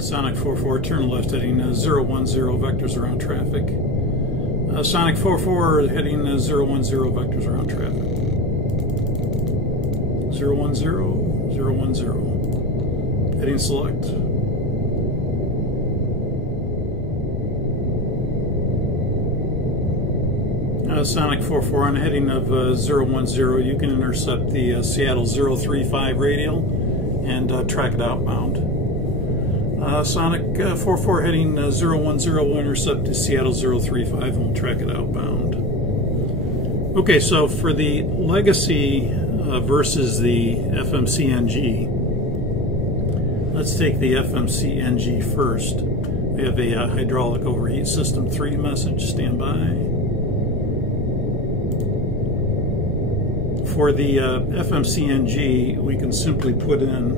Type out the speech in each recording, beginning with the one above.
Sonic 44, turn left heading 010, vectors around traffic. Sonic 44 heading 010, vectors around traffic. 010, 010. Heading select. Sonic 44 on heading of 010, you can intercept the Seattle 035 radial and track it outbound. Sonic 44 heading 010 will intercept the Seattle 035 and we'll track it outbound. Okay, so for the legacy versus the FMC-NG, let's take the FMC-NG first. We have a hydraulic overheat system 3 message, stand by. For the FMC-NG, we can simply put in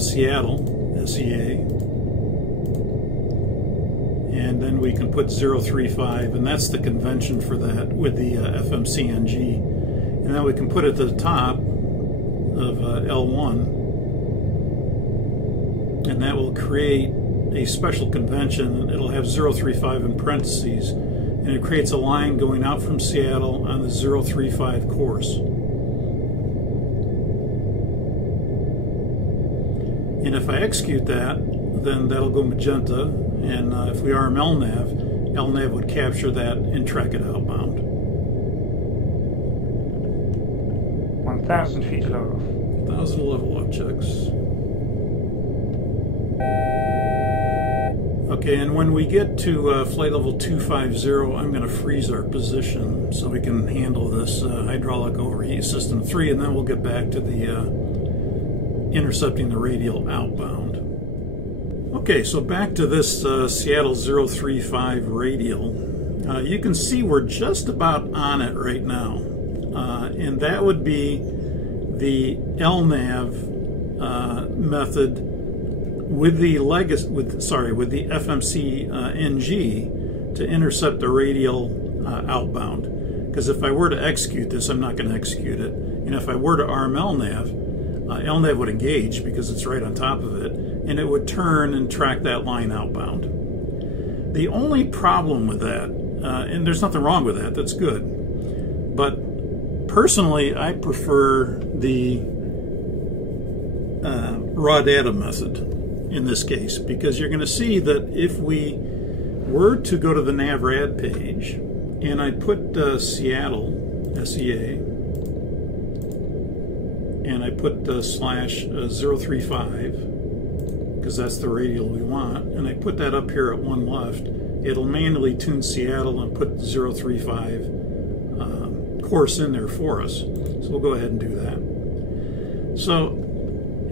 Seattle, SEA, and then we can put 035, and that's the convention for that with the FMC-NG. And then we can put it to the top of L1, and that will create a special convention. It'll have 035 in parentheses, and it creates a line going out from Seattle on the 035 course. And if I execute that, then that'll go magenta, and if we arm LNAV, LNAV would capture that and track it outbound. 1,000 feet level off. 1,000 level up checks. Okay, and when we get to flight level 250, I'm going to freeze our position so we can handle this hydraulic overheat system 3, and then we'll get back to the intercepting the radial outbound. Okay, so back to this Seattle 035 radial. You can see we're just about on it right now, and that would be the LNAV method with the FMC-NG to intercept the radial outbound. Because if I were to execute this, I'm not going to execute it. And if I were to arm LNAV, LNAV would engage because it's right on top of it, and it would turn and track that line outbound. The only problem with that, and there's nothing wrong with that, that's good, but personally I prefer the raw data method in this case, because you're going to see that if we were to go to the NavRad page and I put Seattle, SEA, and I put /035, because that's the radial we want, and I put that up here at 1 left, it'll manually tune Seattle and put 035 course in there for us. So we'll go ahead and do that. So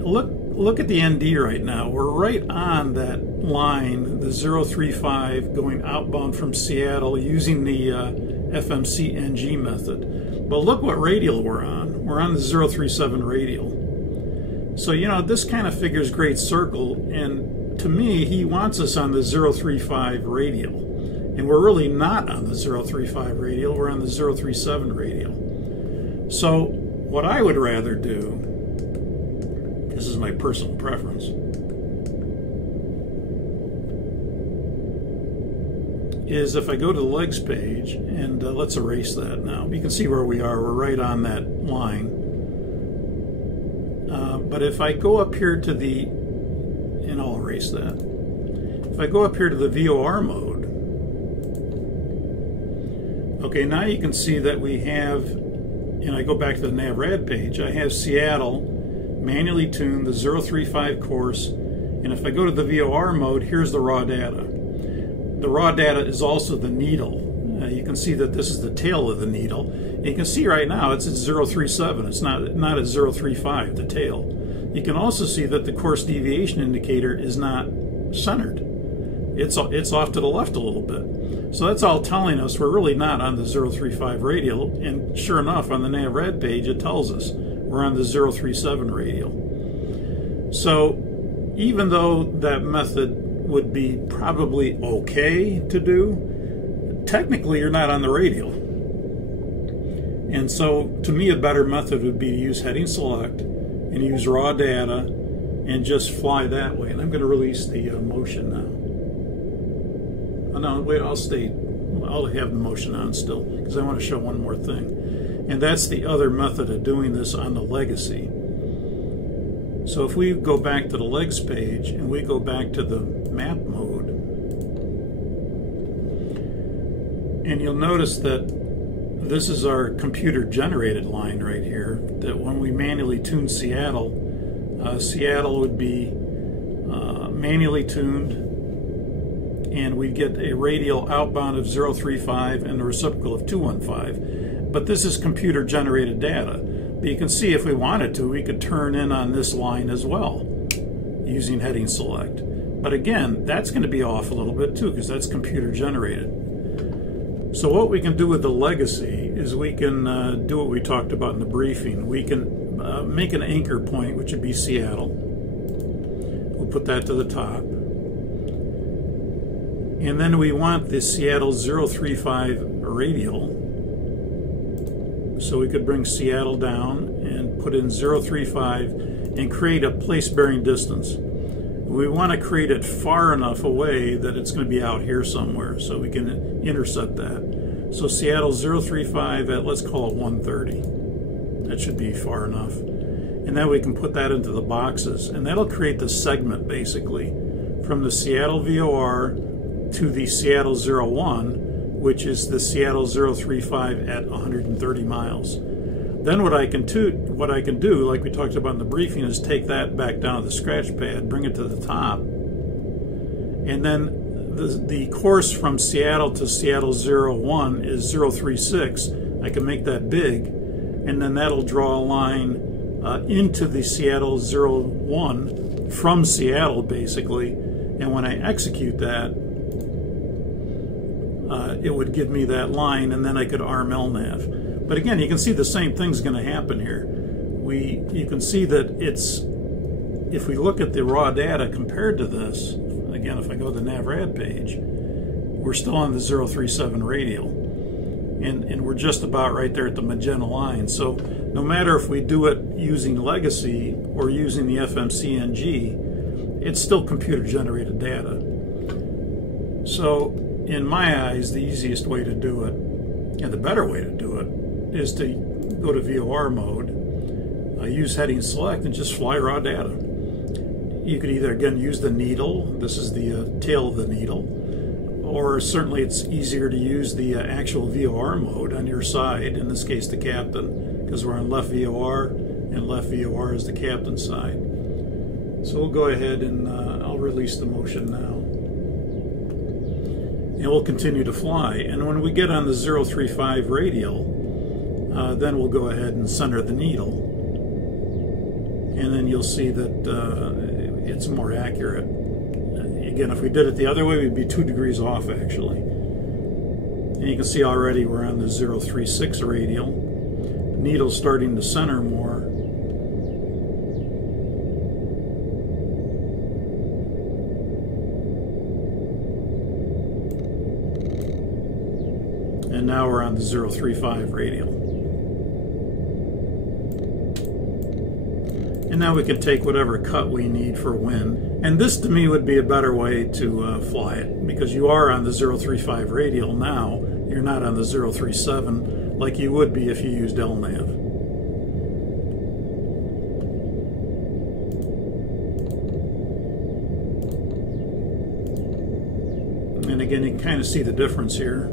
look at the ND right now. We're right on that line, the 035 going outbound from Seattle using the FMC-NG method. But look what radial we're on. We're on the 037 radial. So, you know, this kind of figures great circle, and to me, he wants us on the 035 radial. And we're really not on the 035 radial, we're on the 037 radial. So, what I would rather do, this is my personal preference, is if I go to the legs page, and let's erase that now. You can see where we are. We're right on that line. But if I go up here to the, and I'll erase that. If I go up here to the VOR mode, okay, now you can see that we have, and I go back to the NavRad page, I have Seattle manually tuned, the 035 course, and if I go to the VOR mode, here's the raw data. The raw data is also the needle. You can see that this is the tail of the needle. And you can see right now it's at 037. It's not at 035, the tail. You can also see that the course deviation indicator is not centered. It's off to the left a little bit. So that's all telling us we're really not on the 035 radial, and sure enough, on the NavRad page it tells us we're on the 037 radial. So even though that method would be probably okay to do, technically you're not on the radial. And so to me a better method would be to use heading select and use raw data and just fly that way. And I'm going to release the motion now. Oh, no, wait, I'll have the motion on still, because I want to show one more thing. And that's the other method of doing this on the legacy. So if we go back to the legs page and we go back to the map mode, and you'll notice that this is our computer generated line right here, that when we manually tune Seattle, Seattle would be manually tuned, and we'd get a radial outbound of 035 and a reciprocal of 215. But this is computer generated data. But you can see if we wanted to, we could turn in on this line as well using heading select. But again, that's going to be off a little bit too, because that's computer generated. So what we can do with the legacy is we can do what we talked about in the briefing. We can make an anchor point, which would be Seattle. We'll put that to the top. And then we want the Seattle 035 radial. So we could bring Seattle down and put in 035 and create a place bearing distance. We want to create it far enough away that it's going to be out here somewhere, so we can intercept that. So Seattle 035 at, let's call it 130. That should be far enough. And then we can put that into the boxes, and that'll create the segment basically from the Seattle VOR to the Seattle 01, which is the Seattle 035 at 130 miles. Then what I can do, like we talked about in the briefing, is take that back down to the scratch pad, bring it to the top, and then the course from Seattle to Seattle 01 is 036. I can make that big, and then that'll draw a line into the Seattle 01 from Seattle, basically. And when I execute that, it would give me that line, and then I could arm LNAV. But again, you can see the same thing's going to happen here. You can see that if we look at the raw data compared to this, again, if I go to the NavRad page, we're still on the 037 radial. And we're just about right there at the magenta line. So no matter if we do it using legacy or using the FMCNG, it's still computer generated data. So in my eyes, the easiest way to do it, and the better way to do it, is to go to VOR mode, use heading select, and just fly raw data. You could either, again, use the needle. This is the tail of the needle. Or certainly it's easier to use the actual VOR mode on your side, in this case the captain, because we're on left VOR, and left VOR is the captain's side. So we'll go ahead and I'll release the motion now. And we'll continue to fly. And when we get on the 035 radial, then we'll go ahead and center the needle. And then you'll see that it's more accurate. Again, if we did it the other way, we'd be 2 degrees off, actually. And you can see already we're on the 036 radial. Needle's starting to center more. And now we're on the 035 radial. And now we can take whatever cut we need for wind. And this to me would be a better way to fly it, because you are on the 035 radial now. You're not on the 037 like you would be if you used LNAV. And again, you can kind of see the difference here,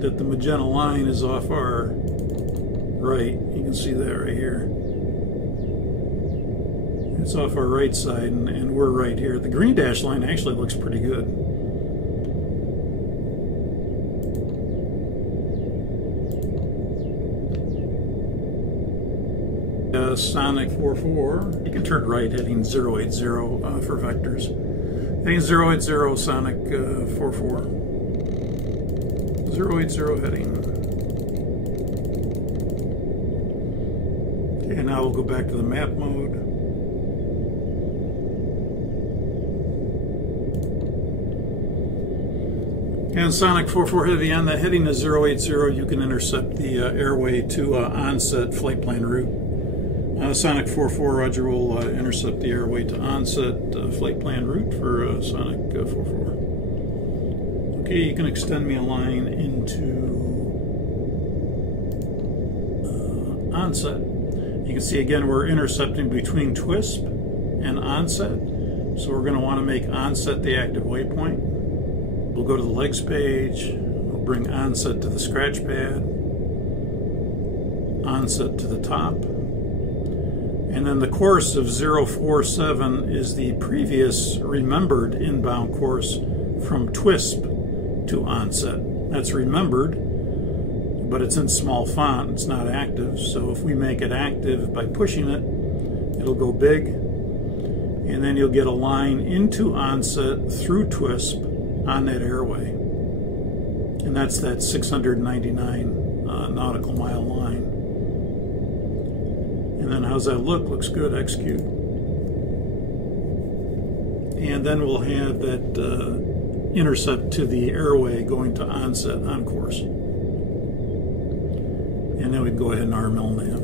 that the magenta line is off our right. You can see that right here. It's off our right side, and we're right here. The green dash line actually looks pretty good. Sonic 44. You can turn right heading 080 for vectors. Heading 080 Sonic 44. 080 heading. Okay, now we'll go back to the map mode. And Sonic 44 Heavy, on that heading to 080, you can intercept the airway to onset flight plan route. Sonic 44, Roger, will intercept the airway to onset flight plan route for Sonic 44. Okay, you can extend me a line into onset. You can see again we're intercepting between TWISP and onset, so we're going to want to make onset the active waypoint. We'll go to the legs page, we'll bring onset to the scratch pad, onset to the top, and then the course of 047 is the previous remembered inbound course from TWISP to onset. That's remembered, but it's in small font, it's not active, so if we make it active by pushing it, it'll go big, and then you'll get a line into onset through TWISP on that airway. And that's that 699 nautical mile line. And then how's that look? Looks good, execute. And then we'll have that intercept to the airway going to onset on course. And then we can go ahead and RML nav.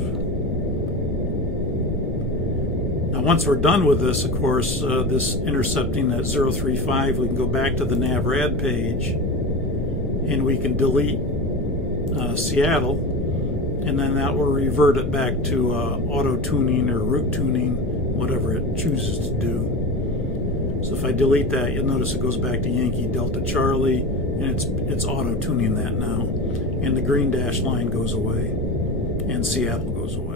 Now once we're done with this, of course, this intercepting that 035, we can go back to the NavRad page and we can delete Seattle, and then that will revert it back to auto tuning or route tuning, whatever it chooses to do. So if I delete that, you'll notice it goes back to Yankee Delta Charlie, and it's auto tuning that now. And the green dash line goes away, and Seattle goes away.